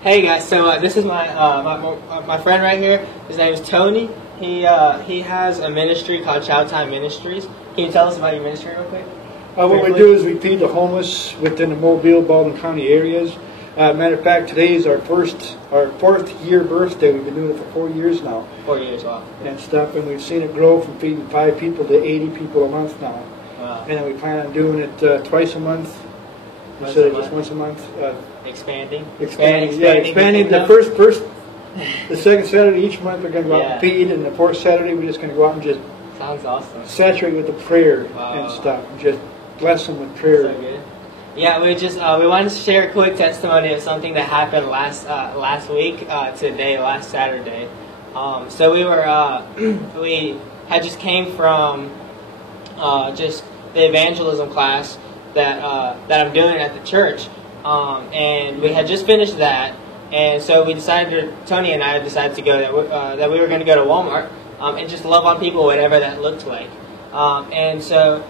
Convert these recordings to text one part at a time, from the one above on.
Hey guys, so this is my friend right here. His name is Tony. He has a ministry called Chow Time Ministries. Can you tell us about your ministry real quick? What we do is we feed the homeless within the Mobile, Baldwin County areas. Matter of fact, today is our fourth year birthday. We've been doing it for 4 years now. 4 years, wow. And stuff, and we've seen it grow from feeding 5 people to 80 people a month now. Wow. And then we plan on doing it twice a month instead of just once a month. Expanding. Expanding. The second Saturday each month we're going to go out and feed, and the fourth Saturday we're just going to go out and just sounds awesome. Saturate with the prayer and stuff, and just bless them with prayer. So good. Yeah, we wanted to share a quick testimony of something that happened last week, last Saturday. So we had just came from just the evangelism class that I'm doing at the church, and we had just finished that, and so Tony and I decided to go that we were going to go to Walmart and just love on people, whatever that looked like. And so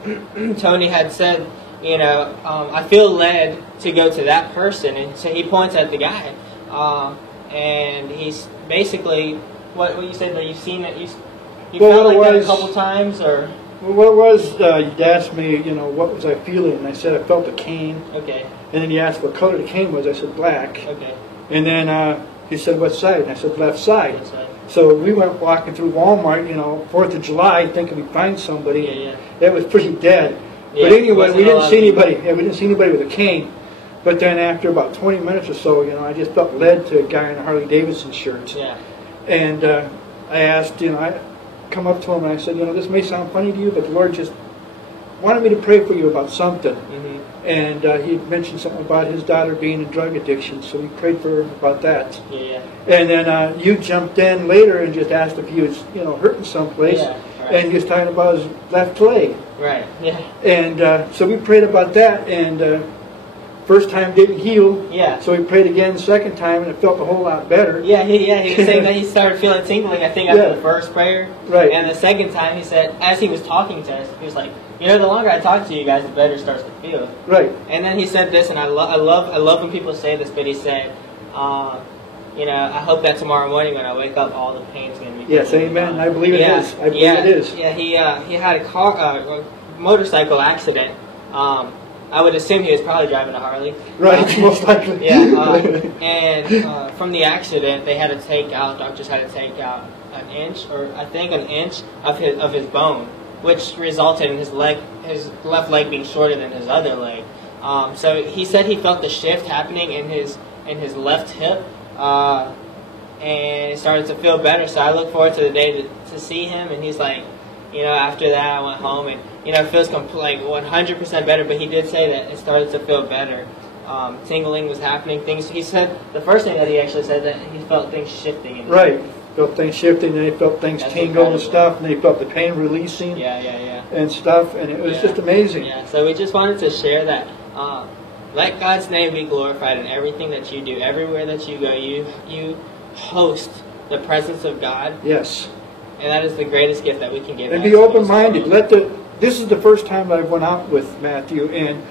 Tony had said, I feel led to go to that person, and so he points at the guy, and he's basically what you said that you've seen it. You felt like that a couple times, or. Well, what it was, you'd asked me, what was I feeling? And I said I felt a cane. Okay. And then you asked what color the cane was. I said black. Okay. And then he said what side? And I said left side. Left side. So we went walking through Walmart, 4th of July, thinking we'd find somebody. Yeah. It was pretty dead. Yeah, but anyway, we didn't see anybody. Yeah, we didn't see anybody with a cane. But then after about 20 minutes or so, I just felt led to a guy in a Harley Davidson shirt. Yeah. And I asked, I come up to him and I said, this may sound funny to you, but the Lord just wanted me to pray for you about something. Mm-hmm. And he mentioned something about his daughter being in drug addiction, so we prayed for her about that. Yeah. And then you jumped in later and just asked if he was, hurting someplace. Yeah, right. And he was talking about his left leg. Right, yeah. And so we prayed about that, and first time didn't heal. Yeah. So we prayed again second time, and it felt a whole lot better. Yeah, he was saying that he started feeling tingling, I think, after the first prayer. Right. And the second time, he said, as he was talking to us, he was like, the longer I talk to you guys, the better it starts to feel. Right. And then he said this, and I love when people say this, but he said, I hope that tomorrow morning when I wake up, all the pain's going to be. Yes, amen. I believe it is. I believe it is. Yeah, he had a motorcycle accident. I would assume he was probably driving a Harley. Right, most likely. Yeah, and from the accident, doctors had to take out an inch of his bone, which resulted in his left leg being shorter than his other leg. So he said he felt the shift happening in his left hip, and it started to feel better. So I look forward to the day to see him, and he's like, after that I went home and it feels like 100% better. But he did say that it started to feel better. Tingling was happening. He said the first thing that he actually said that he felt things shifting. Right. Felt things shifting, and he felt things tingle and stuff, and he felt the pain releasing. Yeah. And stuff, and it was just amazing. Yeah. So we just wanted to share that. Let God's name be glorified in everything that you do. Everywhere that you go, you host the presence of God. Yes. And that is the greatest gift that we can give. And be open-minded. This is the first time I went out with Matthew, and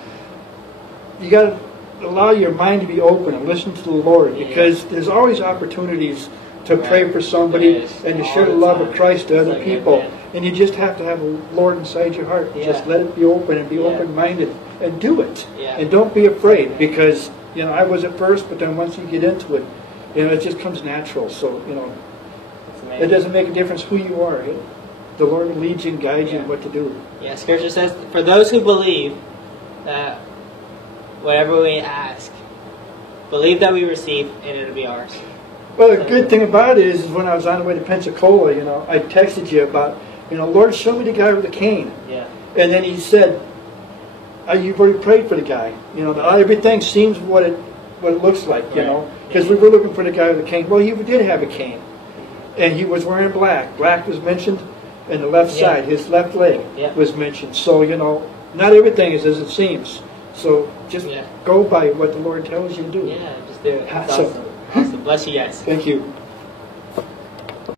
you got to allow your mind to be open and listen to the Lord, because there's always opportunities to pray for somebody and to share the love of Christ to other people. And you just have to have the Lord inside your heart. Just let it be open and be open-minded and do it. And don't be afraid, because I was at first, but then once you get into it, it just comes natural. So it doesn't make a difference who you are. The Lord leads you and guides you in what to do. Yeah, Scripture says, for those who believe that whatever we ask, believe that we receive, and it'll be ours. Well, the good thing about it is when I was on the way to Pensacola, I texted you about, Lord, show me the guy with the cane. Yeah. And then he said, you've already prayed for the guy. Everything seems what it looks like, because we were looking for the guy with the cane. Well, he did have a cane. And he was wearing black. Black was mentioned, and the left side, his left leg was mentioned. So, not everything is as it seems. So just go by what the Lord tells you to do. Yeah, just do it. That's awesome. Bless you guys. Thank you.